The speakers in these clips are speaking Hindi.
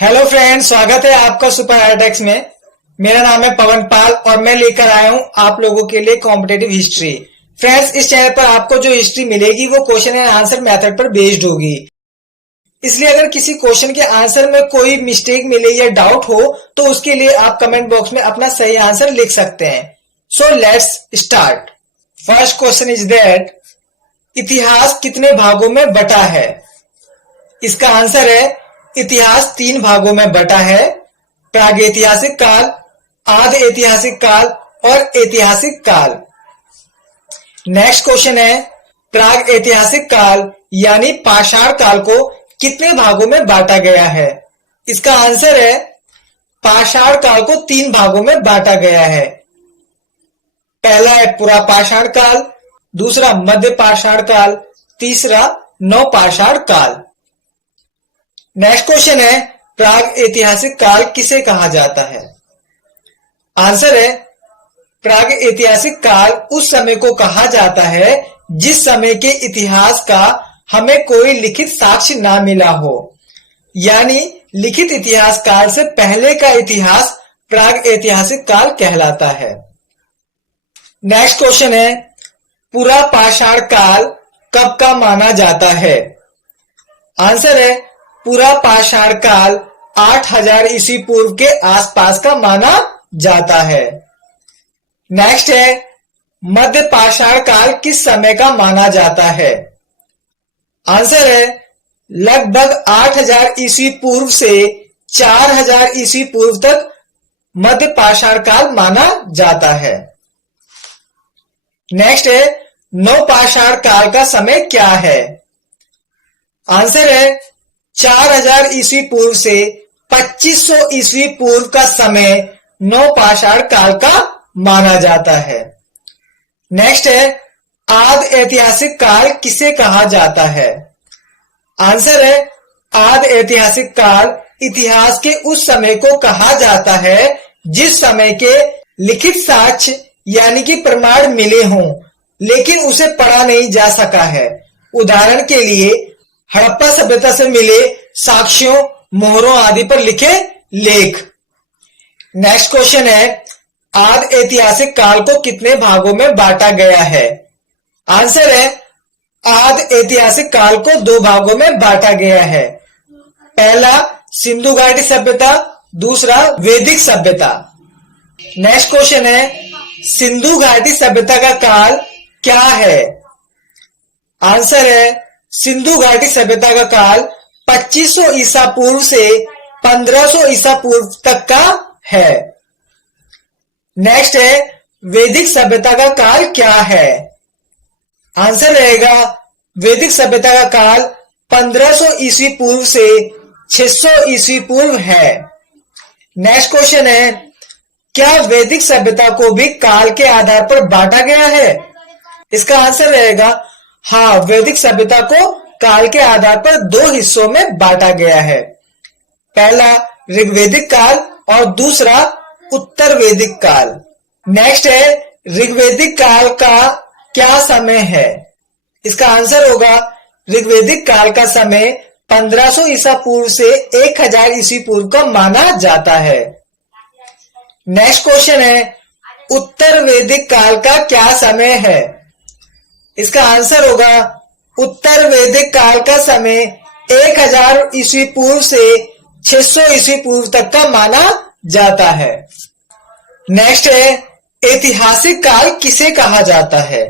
हेलो फ्रेंड्स, स्वागत है आपका सुपर हाईटेक्स में। मेरा नाम है पवन पाल और मैं लेकर आया हूं आप लोगों के लिए कॉम्पिटेटिव हिस्ट्री। फ्रेंड्स, इस चैनल पर आपको जो हिस्ट्री मिलेगी वो क्वेश्चन एंड आंसर मेथड पर बेस्ड होगी। इसलिए अगर किसी क्वेश्चन के आंसर में कोई मिस्टेक मिले या डाउट हो तो उसके लिए आप कमेंट बॉक्स में अपना सही आंसर लिख सकते हैं। So let's start. First question is that इतिहास कितने भागों में बटा है? इसका आंसर है इतिहास 3 भागों में बटा है। प्रागैतिहासिक काल, आद्य ऐतिहासिक काल और ऐतिहासिक काल। नेक्स्ट क्वेश्चन है प्राग ऐतिहासिक काल यानी पाषाण काल को कितने भागों में बांटा गया है? इसका आंसर है पाषाण काल को 3 भागों में बांटा गया है। पहला है पुरा पाषाण काल, दूसरा मध्य पाषाण काल, तीसरा नवपाषाण काल। नेक्स्ट क्वेश्चन है प्राग ऐतिहासिक काल किसे कहा जाता है? आंसर है प्राग ऐतिहासिक काल उस समय को कहा जाता है जिस समय के इतिहास का हमें कोई लिखित साक्ष्य ना मिला हो, यानी लिखित इतिहास काल से पहले का इतिहास प्राग ऐतिहासिक काल कहलाता है। नेक्स्ट क्वेश्चन है पुरा पाषाण काल कब का माना जाता है? आंसर है पुरा पाषाण काल 8000 ईस्वी पूर्व के आसपास का माना जाता है। नेक्स्ट है मध्य पाषाण काल किस समय का माना जाता है? आंसर है लगभग 8000 ईस्वी पूर्व से 4000 ईस्वी पूर्व तक मध्य पाषाण काल माना जाता है। नेक्स्ट है नवपाषाण काल का समय क्या है? आंसर है 4000 ईस्वी पूर्व से 2500 ईस्वी पूर्व का समय नवपाषाण काल का माना जाता है। नेक्स्ट है आद्य ऐतिहासिक काल किसे कहा जाता है? आंसर है आद्य ऐतिहासिक काल इतिहास के उस समय को कहा जाता है जिस समय के लिखित साक्ष्य यानी कि प्रमाण मिले हों लेकिन उसे पढ़ा नहीं जा सका है। उदाहरण के लिए हड़प्पा सभ्यता से मिले साक्ष्यों, मोहरों आदि पर लिखे लेख। नेक्स्ट क्वेश्चन है आद्य ऐतिहासिक काल को कितने भागों में बांटा गया है? आंसर है आद्य ऐतिहासिक काल को 2 भागों में बांटा गया है। पहला सिंधु घाटी सभ्यता, दूसरा वैदिक सभ्यता। नेक्स्ट क्वेश्चन है सिंधु घाटी सभ्यता का काल क्या है? आंसर है सिंधु घाटी सभ्यता का काल 2500 ईसा पूर्व से 1500 ईसा पूर्व तक का है। नेक्स्ट है वैदिक सभ्यता का काल क्या है? आंसर रहेगा वैदिक सभ्यता का काल 1500 ईस्वी पूर्व से 600 ईस्वी पूर्व है। नेक्स्ट क्वेश्चन है क्या वैदिक सभ्यता को भी काल के आधार पर बांटा गया है? इसका आंसर रहेगा हाँ, वैदिक सभ्यता को काल के आधार पर 2 हिस्सों में बांटा गया है। पहला ऋग्वैदिक काल और दूसरा उत्तर वैदिक काल। नेक्स्ट है ऋग्वैदिक काल का क्या समय है? इसका आंसर होगा ऋग्वैदिक काल का समय 1500 ईसा पूर्व से 1000 ईस्वी पूर्व का माना जाता है। नेक्स्ट क्वेश्चन है उत्तर वैदिक काल का क्या समय है? इसका आंसर होगा उत्तर वैदिक काल का समय 1000 ईस्वी पूर्व से 600 ईस्वी पूर्व तक का माना जाता है। नेक्स्ट है ऐतिहासिक काल किसे कहा जाता है?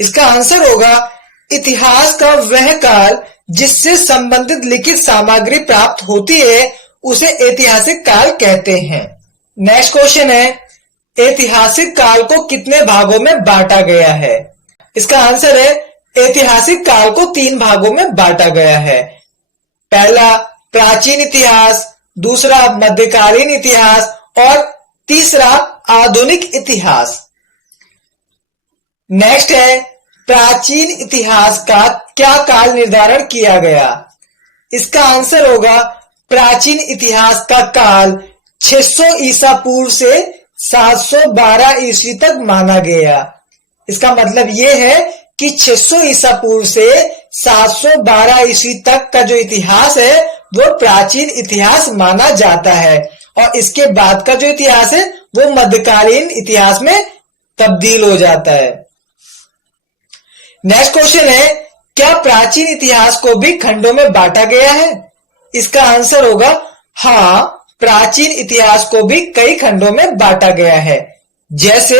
इसका आंसर होगा इतिहास का वह काल जिससे संबंधित लिखित सामग्री प्राप्त होती है उसे ऐतिहासिक काल कहते हैं। नेक्स्ट क्वेश्चन है ऐतिहासिक काल को कितने भागों में बांटा गया है? इसका आंसर है ऐतिहासिक काल को 3 भागों में बांटा गया है। पहला प्राचीन इतिहास, दूसरा मध्यकालीन इतिहास और तीसरा आधुनिक इतिहास। नेक्स्ट है प्राचीन इतिहास का क्या काल निर्धारण किया गया? इसका आंसर होगा प्राचीन इतिहास का काल 600 ईसा पूर्व से 712 ईस्वी तक माना गया। इसका मतलब यह है कि 600 ईसा पूर्व से 712 ईस्वी तक का जो इतिहास है वो प्राचीन इतिहास माना जाता है और इसके बाद का जो इतिहास है वो मध्यकालीन इतिहास में तब्दील हो जाता है। नेक्स्ट क्वेश्चन है, क्या प्राचीन इतिहास को भी खंडों में बांटा गया है? इसका आंसर होगा हाँ, प्राचीन इतिहास को भी कई खंडों में बांटा गया है, जैसे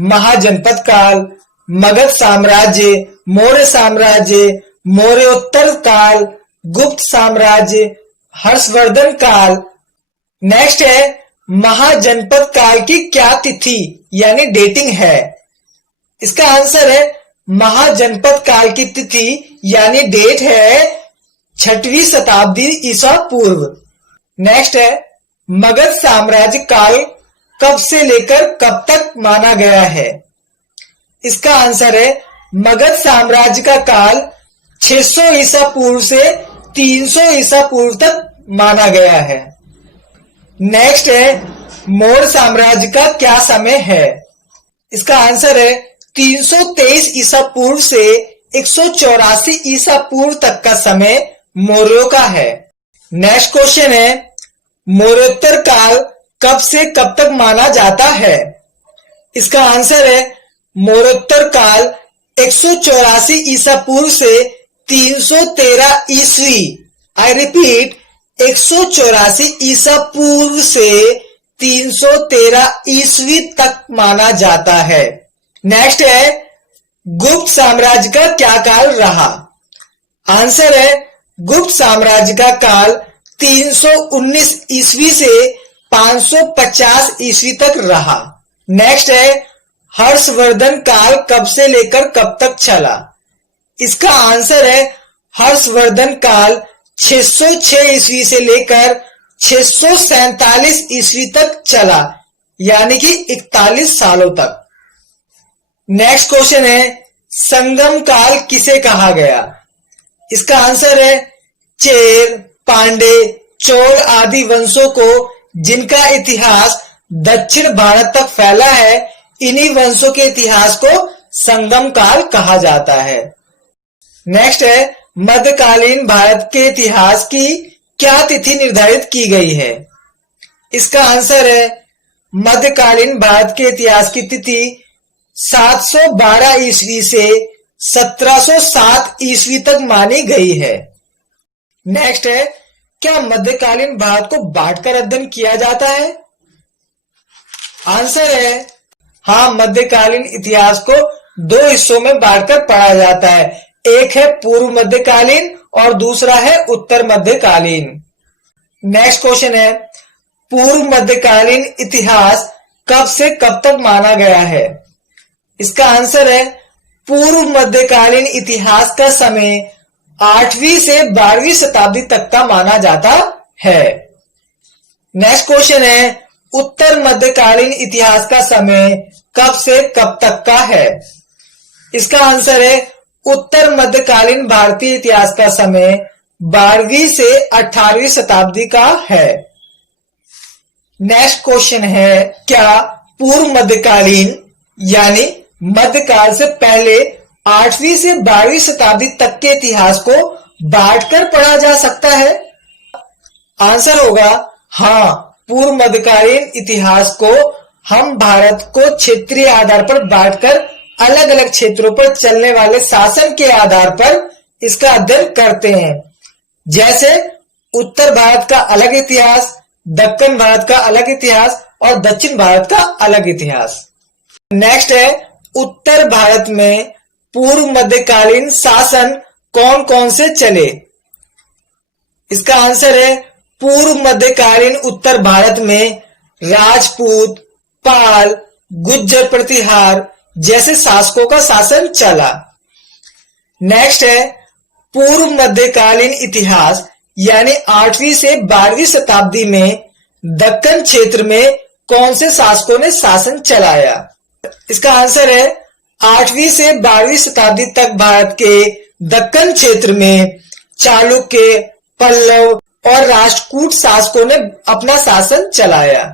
महाजनपद काल, मगध साम्राज्य, मौर्य साम्राज्य, मौर्योत्तर काल, गुप्त साम्राज्य, हर्षवर्धन काल। नेक्स्ट है, महाजनपद काल की क्या तिथि यानी डेटिंग है? इसका आंसर है महाजनपद काल की तिथि यानी डेट है 6वीं शताब्दी ईसा पूर्व। नेक्स्ट है, मगध साम्राज्य काल कब से लेकर कब तक माना गया है? इसका आंसर है मगध साम्राज्य का काल 600 ईसा पूर्व से 300 ईसा पूर्व तक माना गया है। नेक्स्ट है, मौर्य साम्राज्य का क्या समय है? इसका आंसर है 323 ईसा पूर्व से 184 ईसा पूर्व तक का समय मौर्यों का है। नेक्स्ट क्वेश्चन है, मौर्योत्तर काल कब से कब तक माना जाता है? इसका आंसर है मौर्योत्तर काल 184 ईसा पूर्व से 313 ईस्वी। आई रिपीट, 184 ईसा पूर्व से 313 ईस्वी तक माना जाता है। नेक्स्ट है, गुप्त साम्राज्य का क्या काल रहा? आंसर है गुप्त साम्राज्य का काल 319 ईस्वी से 550 ईस्वी तक रहा। नेक्स्ट है, हर्षवर्धन काल कब से लेकर कब तक चला? इसका आंसर है हर्षवर्धन काल 606 ईस्वी से लेकर 647 ईस्वी तक चला, यानी कि 41 सालों तक। नेक्स्ट क्वेश्चन है, संगम काल किसे कहा गया? इसका आंसर है चेर, पांडे, चोल आदि वंशों को जिनका इतिहास दक्षिण भारत तक फैला है, इन्हीं वंशों के इतिहास को संगम काल कहा जाता है। नेक्स्ट है, मध्यकालीन भारत के इतिहास की क्या तिथि निर्धारित की गई है? इसका आंसर है मध्यकालीन भारत के इतिहास की तिथि 712 ईस्वी से 1707 ईस्वी तक मानी गई है। नेक्स्ट है, क्या मध्यकालीन भारत को बांटकर अध्ययन किया जाता है? आंसर है हाँ, मध्यकालीन इतिहास को 2 हिस्सों में बांटकर पढ़ा जाता है। एक है पूर्व मध्यकालीन और दूसरा है उत्तर मध्यकालीन। नेक्स्ट क्वेश्चन है, पूर्व मध्यकालीन इतिहास कब से कब तक माना गया है? इसका आंसर है पूर्व मध्यकालीन इतिहास का समय 8वीं से 12वीं शताब्दी तक का माना जाता है। नेक्स्ट क्वेश्चन है, उत्तर मध्यकालीन इतिहास का समय कब से कब तक का है? इसका आंसर है उत्तर मध्यकालीन भारतीय इतिहास का समय 12वीं से 18वीं शताब्दी का है। नेक्स्ट क्वेश्चन है, क्या पूर्व मध्यकालीन यानी मध्यकाल से पहले 8वीं से 12वीं शताब्दी तक के इतिहास को बांटकर पढ़ा जा सकता है? आंसर होगा हाँ, पूर्व मध्यकालीन इतिहास को हम भारत को क्षेत्रीय आधार पर बांटकर अलग अलग क्षेत्रों पर चलने वाले शासन के आधार पर इसका अध्ययन करते हैं। जैसे उत्तर भारत का अलग इतिहास, दक्षिण भारत का अलग इतिहास और दक्षिण भारत का अलग इतिहास। नेक्स्ट है, उत्तर भारत में पूर्व मध्यकालीन शासन कौन कौन से चले? इसका आंसर है पूर्व मध्यकालीन उत्तर भारत में राजपूत, पाल, गुज्जर प्रतिहार जैसे शासकों का शासन चला। नेक्स्ट है, पूर्व मध्यकालीन इतिहास यानी 8वीं से 12वीं शताब्दी में दक्कन क्षेत्र में कौन से शासकों ने शासन चलाया? इसका आंसर है 8वीं से 12वीं शताब्दी तक भारत के दक्कन क्षेत्र में चालुक्य, पल्लव और राष्ट्रकूट शासकों ने अपना शासन चलाया।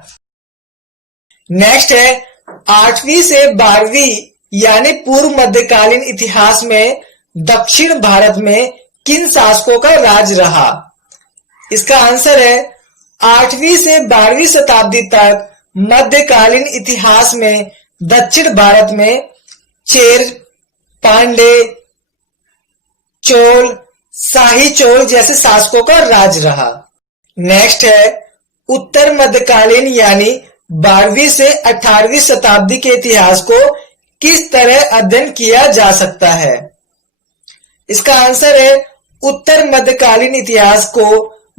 नेक्स्ट है, 8वीं से 12वीं यानी पूर्व मध्यकालीन इतिहास में दक्षिण भारत में किन शासकों का राज रहा? इसका आंसर है 8वीं से 12वीं शताब्दी तक मध्यकालीन इतिहास में दक्षिण भारत में चेर, पांडे, चोल, शाही चोल जैसे शासकों का राज रहा। नेक्स्ट है उत्तर मध्यकालीन यानी 12वीं से 18वीं शताब्दी के इतिहास को किस तरह अध्ययन किया जा सकता है। इसका आंसर है उत्तर मध्यकालीन इतिहास को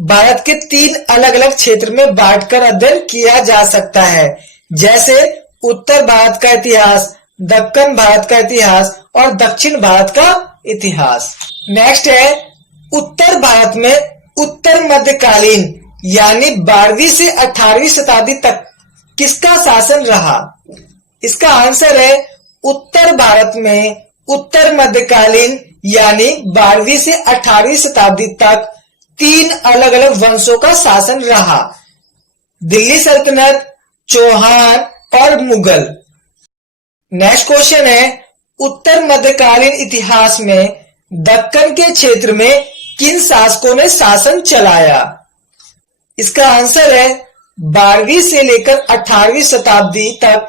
भारत के 3 अलग अलग क्षेत्र में बांटकर अध्ययन किया जा सकता है, जैसे उत्तर भारत का इतिहास, दक्कन भारत का इतिहास और दक्षिण भारत का इतिहास। नेक्स्ट है उत्तर भारत में उत्तर मध्यकालीन यानी 12वीं से 18वीं शताब्दी तक किसका शासन रहा। इसका आंसर है उत्तर भारत में उत्तर मध्यकालीन यानी 12वीं से 18वीं शताब्दी तक 3 अलग अलग वंशों का शासन रहा, दिल्ली सल्तनत, चौहान और मुगल। नेक्स्ट क्वेश्चन है उत्तर मध्यकालीन इतिहास में दक्कन के क्षेत्र में किन शासकों ने शासन चलाया। इसका आंसर है 12वीं से लेकर 18वीं शताब्दी तक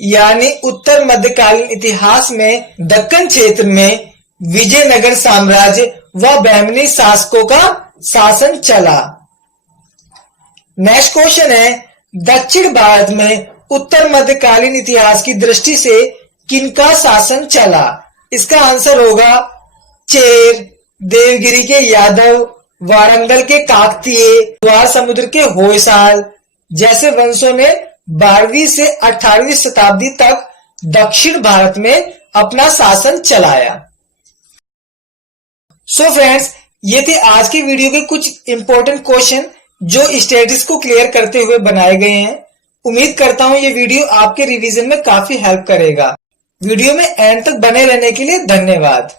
यानी उत्तर मध्यकालीन इतिहास में दक्कन क्षेत्र में विजयनगर साम्राज्य व बहमनी शासकों का शासन चला। नेक्स्ट क्वेश्चन है दक्षिण भारत में उत्तर मध्यकालीन इतिहास की दृष्टि से किनका शासन चला। इसका आंसर होगा चेर, देवगिरी के यादव, वारंगल के काकतीय, द्वार समुद्र के होयसाल जैसे वंशों ने 12वीं से 18वीं शताब्दी तक दक्षिण भारत में अपना शासन चलाया। सो फ्रेंड्स, ये थे आज की वीडियो के कुछ इंपॉर्टेंट क्वेश्चन जो स्टैटिस्टिक्स को क्लियर करते हुए बनाए गए हैं। उम्मीद करता हूं ये वीडियो आपके रिवीजन में काफी हेल्प करेगा। वीडियो में एंड तक बने रहने के लिए धन्यवाद।